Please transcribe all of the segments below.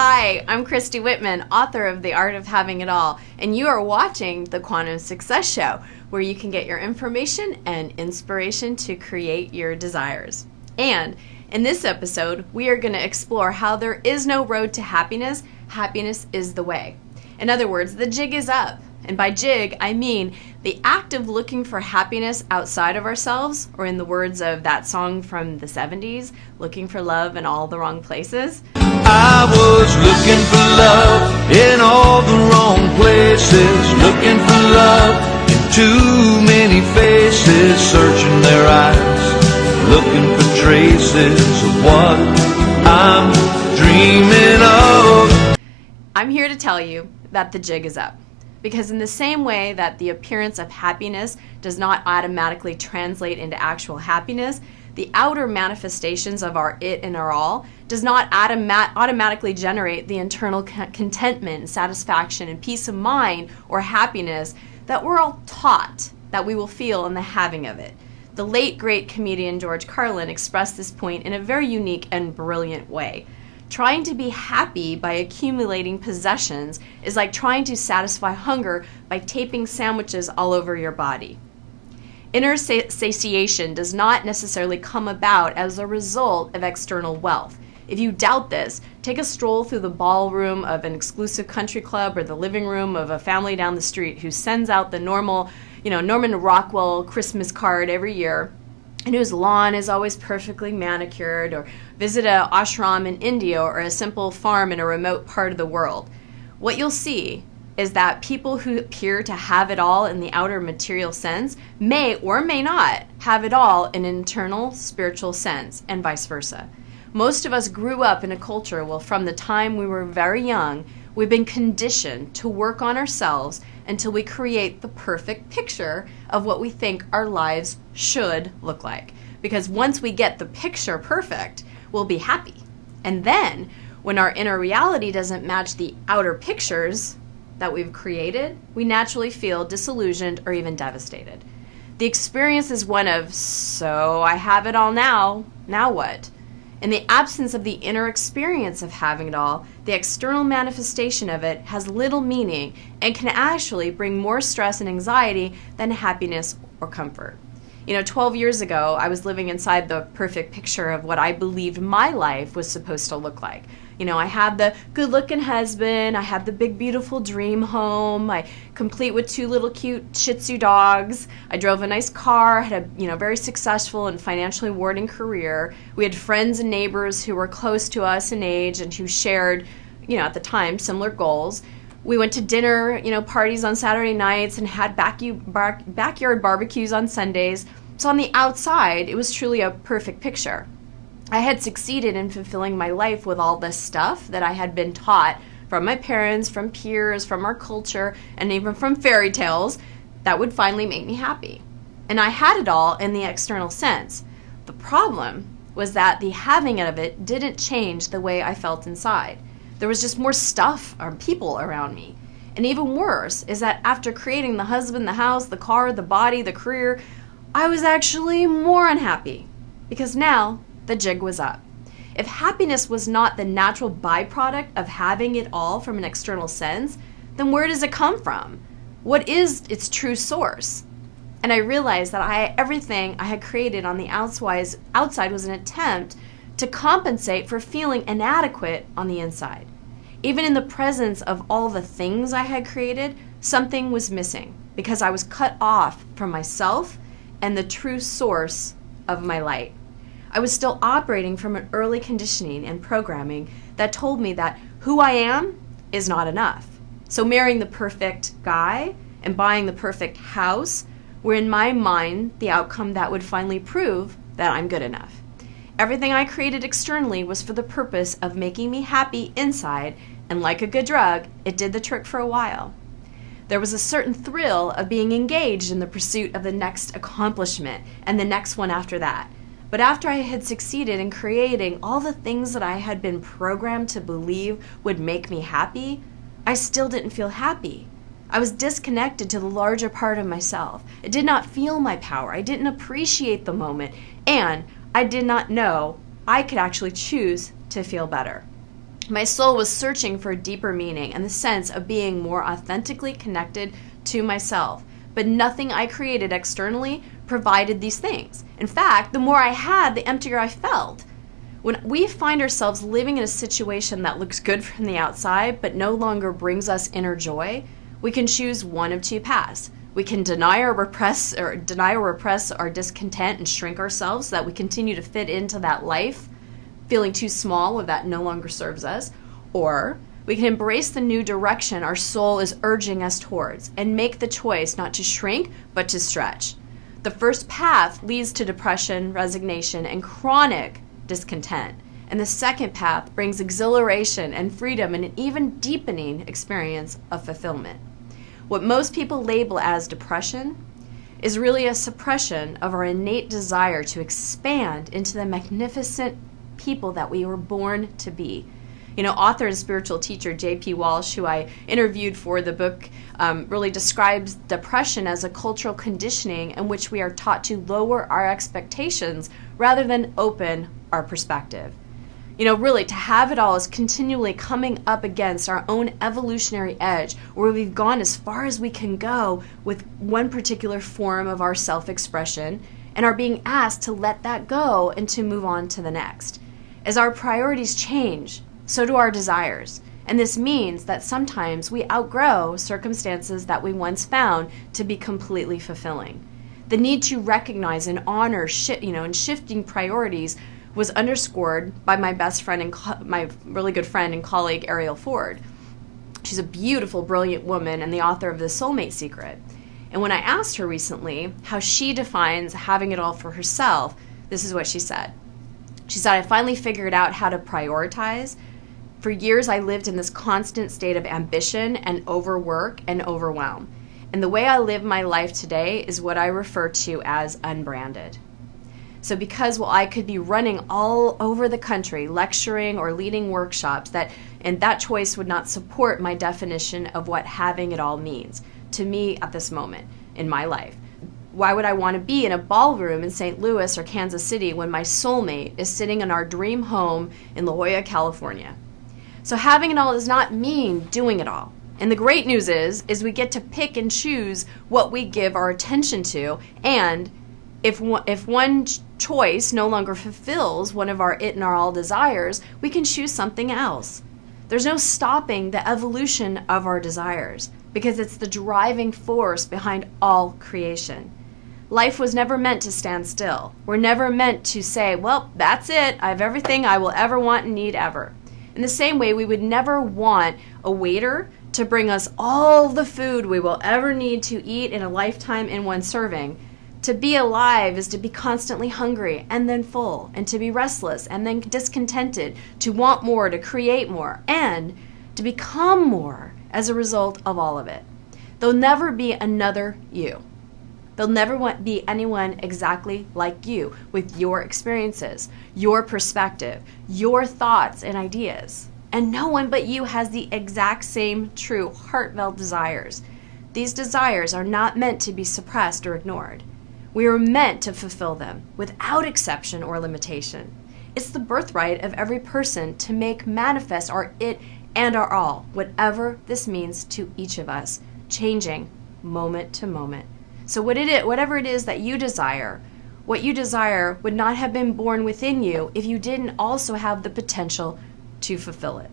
Hi, I'm Christy Whitmanm, author of The Art of Having It All, and you are watching The Quantum Success Show, where you can get your information and inspiration to create your desires. And in this episode, we are going to explore how there is no road to happiness. Happiness is the way. In other words, the jig is up. And by jig, I mean the act of looking for happiness outside of ourselves, or in the words of that song from the 70s, looking for love in all the wrong places. I was looking for love in all the wrong places, looking for love in too many faces, searching their eyes, looking for traces of what I'm dreaming of. I'm here to tell you that the jig is up. Because in the same way that the appearance of happiness does not automatically translate into actual happiness, the outer manifestations of our it and our all does not automatically generate the internal contentment, satisfaction, and peace of mind or happiness that we're all taught that we will feel in the having of it. The late, great comedian George Carlin expressed this point in a very unique and brilliant way. Trying to be happy by accumulating possessions is like trying to satisfy hunger by taping sandwiches all over your body. Inner satiation does not necessarily come about as a result of external wealth. If you doubt this, take a stroll through the ballroom of an exclusive country club or the living room of a family down the street who sends out the normal, Norman Rockwell Christmas card every year, and whose lawn is always perfectly manicured, or visit an ashram in India or a simple farm in a remote part of the world. What you'll see is that people who appear to have it all in the outer material sense may or may not have it all in an internal spiritual sense, and vice versa. Most of us grew up in a culture where from the time we were very young, we've been conditioned to work on ourselves until we create the perfect picture of what we think our lives should look like. Because once we get the picture perfect, we'll be happy. And then, when our inner reality doesn't match the outer pictures that we've created, we naturally feel disillusioned or even devastated. The experience is one of, so I have it all now what? In the absence of the inner experience of having it all, the external manifestation of it has little meaning and can actually bring more stress and anxiety than happiness or comfort. 12 years ago, I was living inside the perfect picture of what I believed my life was supposed to look like. I had the good-looking husband, I had the big, beautiful dream home, I complete with 2 little cute Shih Tzu dogs, I drove a nice car, had a very successful and financially rewarding career. We had friends and neighbors who were close to us in age and who shared, at the time, similar goals. We went to dinner, parties on Saturday nights and had backyard barbecues on Sundays. So on the outside, it was truly a perfect picture. I had succeeded in fulfilling my life with all this stuff that I had been taught from my parents, from peers, from our culture, and even from fairy tales that would finally make me happy. And I had it all in the external sense. The problem was that the having of it didn't change the way I felt inside. There was just more stuff or people around me. And even worse is that after creating the husband, the house, the car, the body, the career, I was actually more unhappy because now the jig was up. If happiness was not the natural byproduct of having it all from an external sense, then where does it come from? What is its true source? And I realized that everything I had created on the outside was an attempt to compensate for feeling inadequate on the inside. Even in the presence of all the things I had created, something was missing because I was cut off from myself and the true source of my light. I was still operating from an early conditioning and programming that told me that who I am is not enough. So marrying the perfect guy and buying the perfect house were in my mind the outcome that would finally prove that I'm good enough. Everything I created externally was for the purpose of making me happy inside, and like a good drug, it did the trick for a while. There was a certain thrill of being engaged in the pursuit of the next accomplishment and the next one after that. But after I had succeeded in creating all the things that I had been programmed to believe would make me happy, I still didn't feel happy. I was disconnected to the larger part of myself. I did not feel my power. I didn't appreciate the moment. And I did not know I could actually choose to feel better. My soul was searching for a deeper meaning and the sense of being more authentically connected to myself. But nothing I created externally provided these things. In fact, the more I had, the emptier I felt. When we find ourselves living in a situation that looks good from the outside but no longer brings us inner joy, we can choose one of two paths. We can deny or repress our discontent and shrink ourselves so that we continue to fit into that life, feeling too small or that no longer serves us. Or we can embrace the new direction our soul is urging us towards and make the choice not to shrink but to stretch. The first path leads to depression, resignation, and chronic discontent. And the second path brings exhilaration and freedom and an even deepening experience of fulfillment. What most people label as depression is really a suppression of our innate desire to expand into the magnificent people that we were born to be. You know, author and spiritual teacher J.P. Walsh, who I interviewed for the book, really describes depression as a cultural conditioning in which we are taught to lower our expectations rather than open our perspective. You know, really, to have it all is continually coming up against our own evolutionary edge, where we've gone as far as we can go with one particular form of our self-expression and are being asked to let that go and to move on to the next. As our priorities change, so do our desires. And this means that sometimes we outgrow circumstances that we once found to be completely fulfilling. The need to recognize and honor and shifting priorities was underscored by my best friend and my really good friend and colleague, Ariel Ford. She's a beautiful, brilliant woman and the author of The Soulmate Secret. And when I asked her recently how she defines having it all for herself, this is what she said. She said, I finally figured out how to prioritize. For years, I lived in this constant state of ambition and overwork and overwhelm. And the way I live my life today is what I refer to as unbranded. So because while I could be running all over the country, lecturing or leading workshops, and that choice would not support my definition of what having it all means to me at this moment in my life. Why would I want to be in a ballroom in St. Louis or Kansas City when my soulmate is sitting in our dream home in La Jolla, California? So having it all does not mean doing it all. And the great news is we get to pick and choose what we give our attention to, and if one choice no longer fulfills one of our it and our all desires, we can choose something else. There's no stopping the evolution of our desires because it's the driving force behind all creation. Life was never meant to stand still. We're never meant to say, well, that's it. I have everything I will ever want and need ever. In the same way, we would never want a waiter to bring us all the food we will ever need to eat in a lifetime in one serving. To be alive is to be constantly hungry and then full, and to be restless and then discontented, to want more, to create more, and to become more as a result of all of it. There'll never be another you. There'll never be anyone exactly like you with your experiences, your perspective, your thoughts and ideas. And no one but you has the exact same true heartfelt desires. These desires are not meant to be suppressed or ignored. We are meant to fulfill them without exception or limitation. It's the birthright of every person to make manifest our it and our all, whatever this means to each of us, changing moment to moment. So whatever it is that you desire, what you desire would not have been born within you if you didn't also have the potential to fulfill it.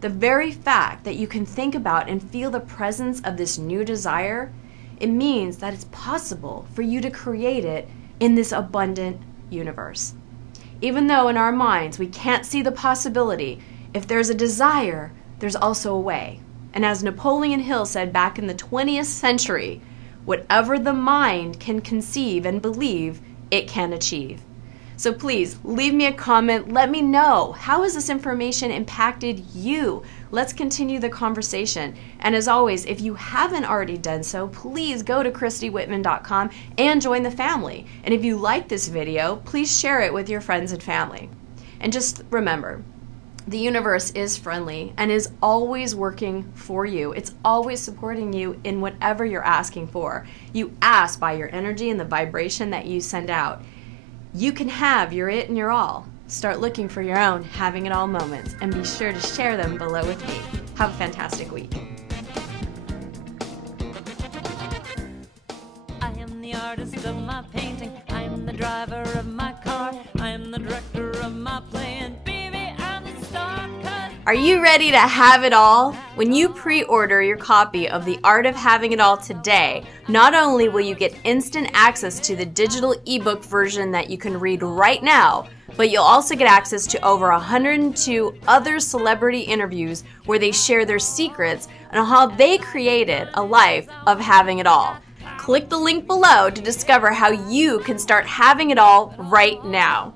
The very fact that you can think about and feel the presence of this new desire, it means that it's possible for you to create it in this abundant universe. Even though in our minds we can't see the possibility, if there's a desire, there's also a way. And as Napoleon Hill said back in the 20th century, whatever the mind can conceive and believe, it can achieve. So please, leave me a comment. Let me know, how has this information impacted you? Let's continue the conversation. And as always, if you haven't already done so, please go to ChristyWhitmanm.com and join the family. And if you like this video, please share it with your friends and family. And just remember, the universe is friendly and is always working for you. It's always supporting you in whatever you're asking for. You ask by your energy and the vibration that you send out. You can have your it and your all. Start looking for your own having it all moments and be sure to share them below with me. Have a fantastic week. I am the artist of my painting. I am the driver of my car. I am the director of my play. And baby, I'm the star. Are you ready to have it all? When you pre-order your copy of The Art of Having It All today, not only will you get instant access to the digital ebook version that you can read right now, but you'll also get access to over 102 other celebrity interviews where they share their secrets on how they created a life of having it all. Click the link below to discover how you can start having it all right now.